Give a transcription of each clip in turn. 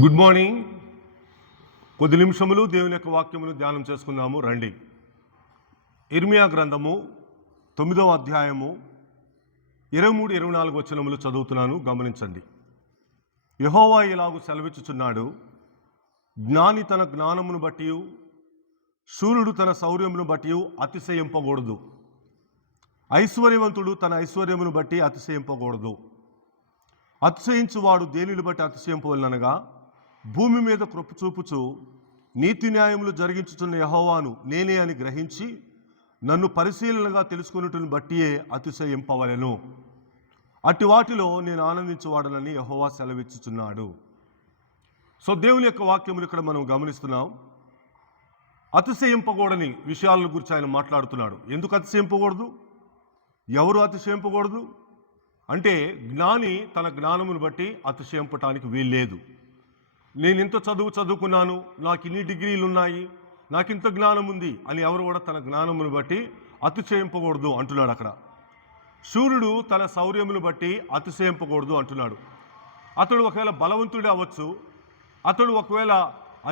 Good morning. కొద్ది నిమిషములు దేవుని యొక్క వాక్యమును ధ్యానం చేసుకుందాము రండి. ఇర్మియా గ్రంథము 9వ అధ్యాయము 23-24 వచనములు చదువుతున్నాను, గమనించండి. యెహోవా ఇలాగు సెలవిచ్చుచున్నాడు, జ్ఞాని తన జ్ఞానమును బట్టి, శూరుడు తన శౌర్యమును బట్టి అతిశయింపకూడదు, ఐశ్వర్యవంతుడు తన ఐశ్వర్యమును బట్టి అతిశయింపకూడదు. అతిశయించువాడు దేనిని బట్టి అతిశయింపవలనగా, భూమి మీద కృప చూపుచు నీతి న్యాయములు జరిగించుచున్న యెహోవాను నేనే అని గ్రహించి నన్ను పరిశీలనగా తెలుసుకున్నట్టుని బట్టియే అతిశయింపవలెను. అట్టి వాటిలో నేను ఆనందించువాడనని యెహోవా సెలవిచ్చుచున్నాడు. సో దేవుని యొక్క వాక్యములు ఇక్కడ మనం గమనిస్తున్నాం. అతిశయింపకూడని విషయాల గురించి ఆయన మాట్లాడుతున్నాడు. ఎందుకు అతిశయింపకూడదు? ఎవరు అతిశయింపకూడదు అంటే, జ్ఞాని తన జ్ఞానమును బట్టి అతిశయింపటానికి వీల్లేదు. నేను ఇంత చదువుకున్నాను, నాకు ఇన్ని డిగ్రీలు ఉన్నాయి, నాకు ఇంత జ్ఞానం ఉంది అని ఎవరు కూడా తన జ్ఞానమును బట్టి అతిశయింపకూడదు అంటున్నాడు అక్కడ. శూరుడు తన శౌర్యమును బట్టి అతిశయింపకూడదు అంటున్నాడు. అతడు ఒకవేళ బలవంతుడే అవ్వచ్చు, అతడు ఒకవేళ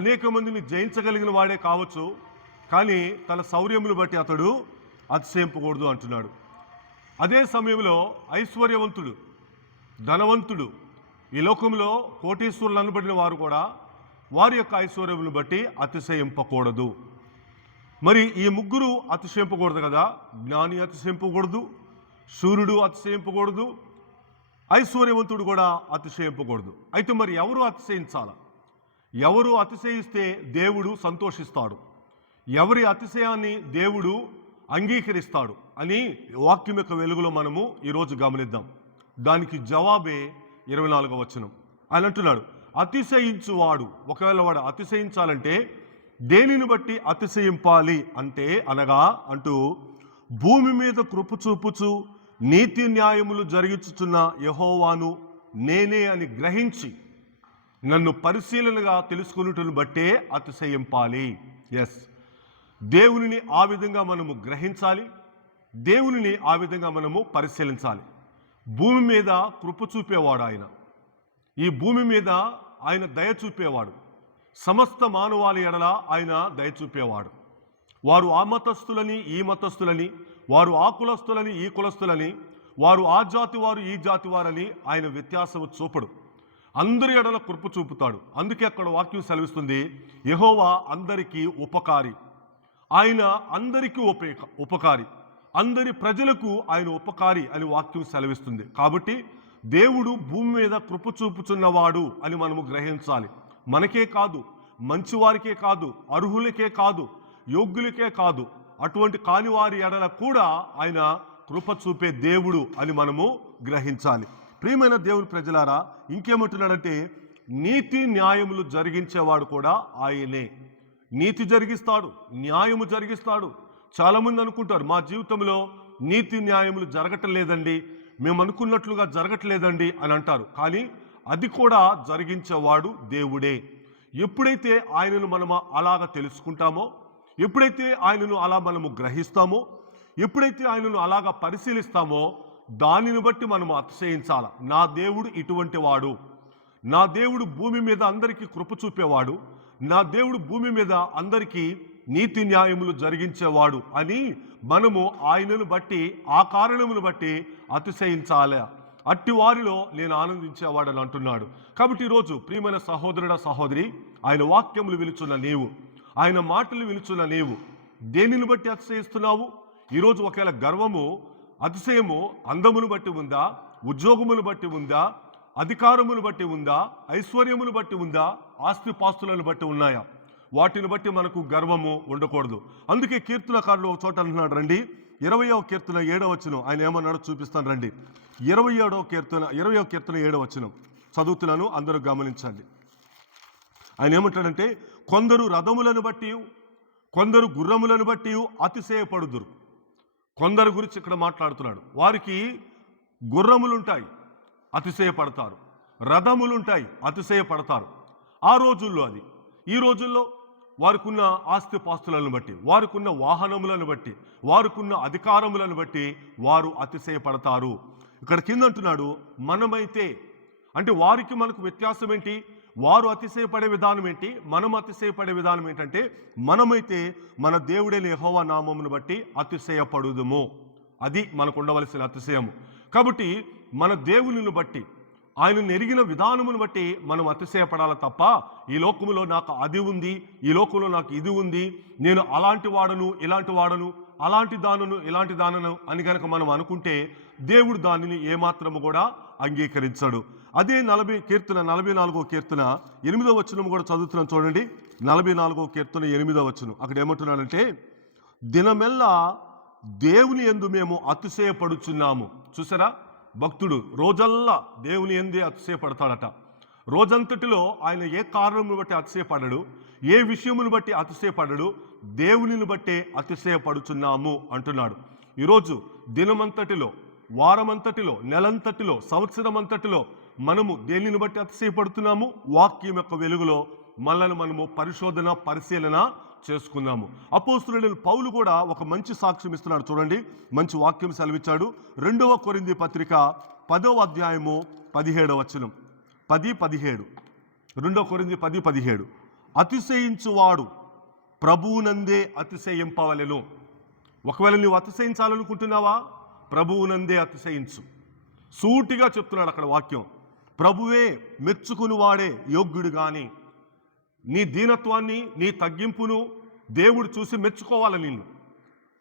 అనేక మందిని జయించగలిగిన వాడే కావచ్చు, కానీ తన శౌర్యమును బట్టి అతడు అతిశయింపకూడదు అంటున్నాడు. అదే సమయంలో ఐశ్వర్యవంతుడు, ధనవంతుడు, ఈ లోకంలో కోటీశ్వరులు అనబడిన వారు కూడా వారి యొక్క ఐశ్వర్యమును బట్టి అతిశయింపకూడదు. మరి ఈ ముగ్గురు అతిశయింపకూడదు కదా. జ్ఞాని అతిశయింపకూడదు, శూరుడు అతిశయింపకూడదు, ఐశ్వర్యవంతుడు కూడా అతిశయింపకూడదు. అయితే మరి ఎవరు అతిశయించాల? ఎవరు అతిశయిస్తే దేవుడు సంతోషిస్తాడు, ఎవరి అతిశయాన్ని దేవుడు అంగీకరిస్తాడు అని వాక్యం యొక్క వెలుగులో మనము ఈరోజు గమనిద్దాం. దానికి జవాబే 24వ వచనం. ఆయన అంటున్నాడు, అతిశయించువాడు, ఒకవేళ వాడు అతిశయించాలంటే దేనిని బట్టి అతిశయింపాలి అంటే అనగా అంటూ, భూమి మీద కృప చూపుచు నీతి న్యాయములు జరిగించుచున్న యెహోవాను నేనే అని గ్రహించి నన్ను పరిశీలనగా తెలుసుకున్నట్టును బట్టే అతిశయింపాలి. ఎస్, దేవునిని ఆ విధంగా మనము గ్రహించాలి, దేవునిని ఆ విధంగా మనము పరిశీలించాలి. భూమి మీద కృప చూపేవాడు ఆయన, ఈ భూమి మీద ఆయన దయ చూపేవాడు, సమస్త మానవాళి ఎడల ఆయన దయ చూపేవాడు. వారు ఆ మతస్థులని ఈ మతస్థులని, వారు ఆ కులస్తులని ఈ కులస్తులని, వారు ఆ జాతి వారు ఈ జాతి వారని ఆయన వ్యత్యాసము చూపడు, అందరి ఎడల కృప చూపుతాడు. అందుకే అక్కడ వాక్యం సెలవిస్తుంది, యెహోవా అందరికీ ఉపకారి, ఆయన అందరికీ ఉపకారి, అందరి ప్రజలకు ఆయన ఉపకారి అని వాక్యం సెలవిస్తుంది. కాబట్టి దేవుడు భూమి మీద కృప చూపుచున్నవాడు అని మనము గ్రహించాలి. మనకే కాదు, మంచివారికే కాదు, అర్హులకే కాదు, యోగ్యులకే కాదు, అటువంటి కాని వారి ఎడల కూడా ఆయన కృప చూపే దేవుడు అని మనము గ్రహించాలి. ప్రియమైన దేవుని ప్రజలారా, ఇంకేమంటున్నాడంటే, నీతి న్యాయములు జరిగించేవాడు కూడా ఆయనే. నీతి జరిగిస్తాడు, న్యాయము జరిగిస్తాడు. చాలామంది అనుకుంటారు, మా జీవితంలో నీతి న్యాయములు జరగటం లేదండి, మేము అనుకున్నట్లుగా జరగట్లేదండి అని అంటారు. కానీ అది కూడా జరిగించేవాడు దేవుడే. ఎప్పుడైతే ఆయనను మనము అలాగ తెలుసుకుంటామో, ఎప్పుడైతే ఆయనను అలా మనము గ్రహిస్తామో, ఎప్పుడైతే ఆయనను అలాగా పరిశీలిస్తామో, దానిని బట్టి మనము అతిశయించాల. నా దేవుడు ఇటువంటి వాడు, నా దేవుడు భూమి మీద అందరికీ కృప చూపేవాడు, నా దేవుడు భూమి మీద అందరికీ నీతి న్యాయములు జరిగించేవాడు అని మనము ఆయనను బట్టి, ఆ కారణమును బట్టి అతిశయించాలి. అట్టి వారిలో నేను ఆనందించేవాడని అంటున్నాడు. కాబట్టి ఈరోజు ప్రియమైన సహోదరుడా సహోదరి, ఆయన వాక్యములు విలుచున్న నీవు, ఆయన మాటలు విలుచున్న నీవు దేనిని బట్టి అతిశయిస్తున్నావు? ఈరోజు ఒకవేళ గర్వము, అతిశయము అందమును బట్టి ఉందా, ఉద్యోగమును బట్టి ఉందా, అధికారమును బట్టి ఉందా, ఐశ్వర్యమును బట్టి ఉందా, ఆస్తిపాస్తులను బట్టి ఉన్నాయా? వాటిని బట్టి మనకు గర్వము ఉండకూడదు. అందుకే కీర్తనకారులు ఒక చోట అంటున్నాడు, రండి 20వ కీర్తన 7వ వచనం. ఆయన ఏమన్నాడో చూపిస్తాను రండి. 20వ కీర్తన 7వ వచనం చదువుతున్నాను, అందరూ గమనించండి. ఆయన ఏమంటాడంటే, కొందరు రథములను బట్టి, కొందరు గుర్రములను బట్టి అతిశయపడుదురు. కొందరు గురించి ఇక్కడ మాట్లాడుతున్నాడు. వారికి గుర్రములుంటాయి, అతిశయపడతారు, రథములుంటాయి, అతిశయపడతారు. ఆ రోజుల్లో అది. ఈ రోజుల్లో వారికున్న ఆస్తిపాస్తులను బట్టి, వారికున్న వాహనములను బట్టి, వారికున్న అధికారములను బట్టి వారు అతిశయపడతారు. ఇక్కడ కింద అంటున్నాడు, మనమైతే అంటే వారికి మనకు వ్యత్యాసం ఏంటి? వారు అతిశయపడే విధానం ఏంటి, మనం అతిశయపడే విధానం ఏంటంటే, మనమైతే మన దేవుడైన యెహోవా నామమును బట్టి అతిశయపడుదుము. అది మనకు ఉండవలసిన అతిశయము. కాబట్టి మన దేవునిని బట్టి, ఆయనను ఎరిగిన విధానమును బట్టి మనం అతిశయపడాలి తప్ప, ఈ లోకములో నాకు అది ఉంది, ఈ లోకంలో నాకు ఇది ఉంది, నేను అలాంటి వాడను, ఇలాంటి వాడను, అలాంటి దానను, ఇలాంటి దానను అని కనుక మనం అనుకుంటే దేవుడు దానిని ఏమాత్రము కూడా అంగీకరించాడు. అదే 44వ కీర్తన 8వ వచనం కూడా చదువుతున్నాం చూడండి. 44వ కీర్తన 8వ వచనం అక్కడ ఏమంటున్నాడంటే, దినమెల్లా దేవుని యందు మేము అతిశయపడుచున్నాము. చూసారా, భక్తుడు రోజల్లా దేవుని యందే అతిశయపడతాడట. రోజంతటిలో ఆయన ఏ కారణమును బట్టి అతిశయపడడు, ఏ విషయమును బట్టి అతిశయపడడు, దేవునిని బట్టే అతిశయపడుచున్నాము అంటున్నాడు. ఈరోజు దినమంతటిలో, వారమంతటిలో, నెలంతటిలో, సంవత్సరం అంతటిలో మనము దేనిని బట్టి అతిశయపడుతున్నాము? వాక్యం యొక్క వెలుగులో మనము పరిశోధన, పరిశీలన చేసుకున్నాము. అపోస్తలుడైన పౌలు కూడా ఒక మంచి సాక్ష్యం ఇస్తున్నాడు చూడండి. మంచి వాక్యం సెలవిచ్చాడు. 2వ కొరింథీ పత్రిక 10వ అధ్యాయము 17వ వచనం. 10:17. 2వ కొరింథీ 10:17. అతిశయించువాడు ప్రభువునందే అతిశయింపవలెను. ఒకవేళ నువ్వు అతిశయించాలనుకుంటున్నావా, ప్రభువునందే అతిశయించు. సూటిగా చెప్తున్నాడు అక్కడ వాక్యం. ప్రభువే మెచ్చుకుని వాడే యోగ్యుడు గాని, నీ దీనత్వాన్ని, నీ తగ్గింపును దేవుడు చూసి మెచ్చుకోవాలి నిన్ను.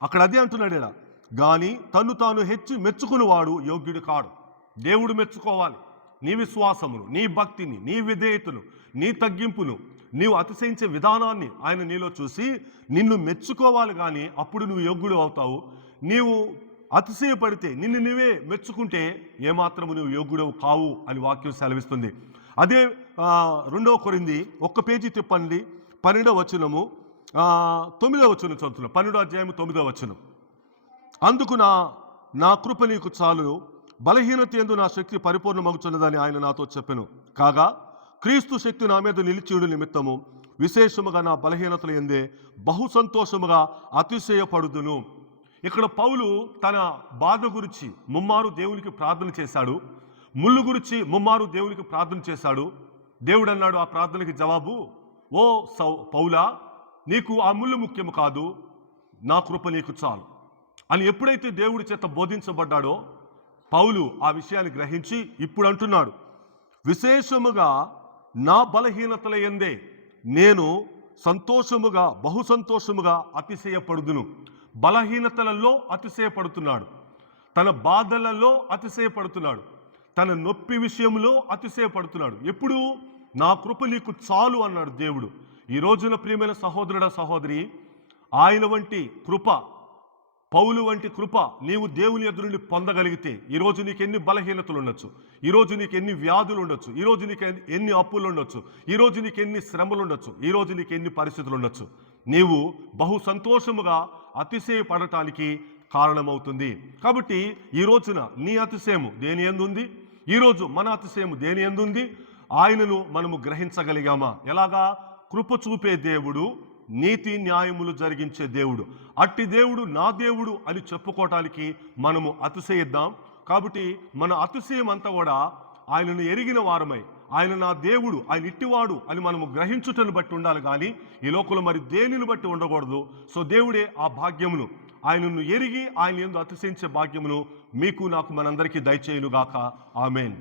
అక్కడ అదే అంటున్నాడు ఈడ. కానీ తను తాను హెచ్చి మెచ్చుకుని వాడు యోగ్యుడు కాడు. దేవుడు మెచ్చుకోవాలి నీ విశ్వాసమును, నీ భక్తిని, నీ విధేయతను, నీ తగ్గింపును, నీవు అతిశయించే విధానాన్ని ఆయన నీలో చూసి నిన్ను మెచ్చుకోవాలి. కానీ అప్పుడు నువ్వు యోగ్యుడు అవుతావు. నీవు అతిశయపడితే, నిన్ను నువ్వే మెచ్చుకుంటే ఏమాత్రము నువ్వు యోగ్యుడవు కావు అని వాక్యం సెలవిస్తుంది. అదే 2వ కొరింథీ ఒక్క పేజీ తిప్పండి. 12వ వచనము 9వ వచనం చదువుతున్నాం. 12వ అధ్యాయము 9వ వచనం. అందుకు నా కృప నీకు చాలు, బలహీనత యందు నా శక్తి పరిపూర్ణమగుచున్నదని ఆయన నాతో చెప్పెను. కాగా క్రీస్తు శక్తి నా మీద నిలిచియుడు నిమిత్తము విశేషముగా నా బలహీనతల యందే బహు సంతోషముగా అతిశయపడుదును. ఇక్కడ పౌలు తన బాధ గురించి ముమ్మారు దేవునికి ప్రార్థన చేశాడు. ముళ్ళు గురించి ముమ్మారు దేవునికి ప్రార్థన చేశాడు. దేవుడు అన్నాడు ఆ ప్రార్థనకి జవాబు, ఓ పౌలా, నీకు ఆ ముళ్ళు ముఖ్యము కాదు, నా కృప నీకు చాలు అని ఎప్పుడైతే దేవుడి చేత బోధించబడ్డాడో పౌలు ఆ విషయాన్ని గ్రహించి ఇప్పుడు అంటున్నాడు, విశేషముగా నా బలహీనతల యందే నేను సంతోషముగా, బహు సంతోషముగా అతిశయపడుదును. బలహీనతలలో అతిశయపడుతున్నాడు, తన బాధలలో అతిశయపడుతున్నాడు, తన నొప్పి విషయంలో అతిశయపడుతున్నాడు. ఎప్పుడు? నా కృప నీకు చాలు అన్నాడు దేవుడు. ఈ రోజున ప్రియమైన సహోదరుడా, సహోదరి, ఆయన వంటి కృప, పౌలు వంటి కృప నీవు దేవుని ఎదురు నుండి పొందగలిగితే ఈరోజు నీకు ఎన్ని బలహీనతలు ఉండొచ్చు, ఈరోజు నీకు ఎన్ని వ్యాధులు ఉండొచ్చు, ఈరోజు నీకు ఎన్ని అప్పులు ఉండొచ్చు, ఈరోజు నీకు ఎన్ని శ్రమలు ఉండొచ్చు, ఈరోజు నీకు ఎన్ని పరిస్థితులు ఉండొచ్చు, నీవు బహు సంతోషముగా అతిశయపడటానికి కారణమవుతుంది. కాబట్టి ఈ రోజున నీ అతిశయము దేని యందుంది? ఈరోజు మన అతిశయము దేని యందుంది? ఆయనను మనము గ్రహించగలిగామా? ఎలాగా? కృప చూపే దేవుడు, నీతి న్యాయములు జరిగించే దేవుడు. అట్టి దేవుడు నా దేవుడు అని చెప్పుకోవటానికి మనము అతిశయిద్దాం. కాబట్టి మన అతిశయం అంతా కూడా ఆయనను ఎరిగిన వారమై, ఆయన నా దేవుడు, ఆయన ఇట్టివాడు అని మనము గ్రహించుటను బట్టి ఉండాలి. కానీ ఈ లోకంలో మరి దేనిని బట్టి ఉండకూడదు. సో దేవుడే ఆ భాగ్యమును, ఆయనను ఎరిగి ఆయన యందు అతిశయించే భాగ్యమును మీకు, నాకు, మనందరికీ దయచేయునుగాక. ఆమేన్.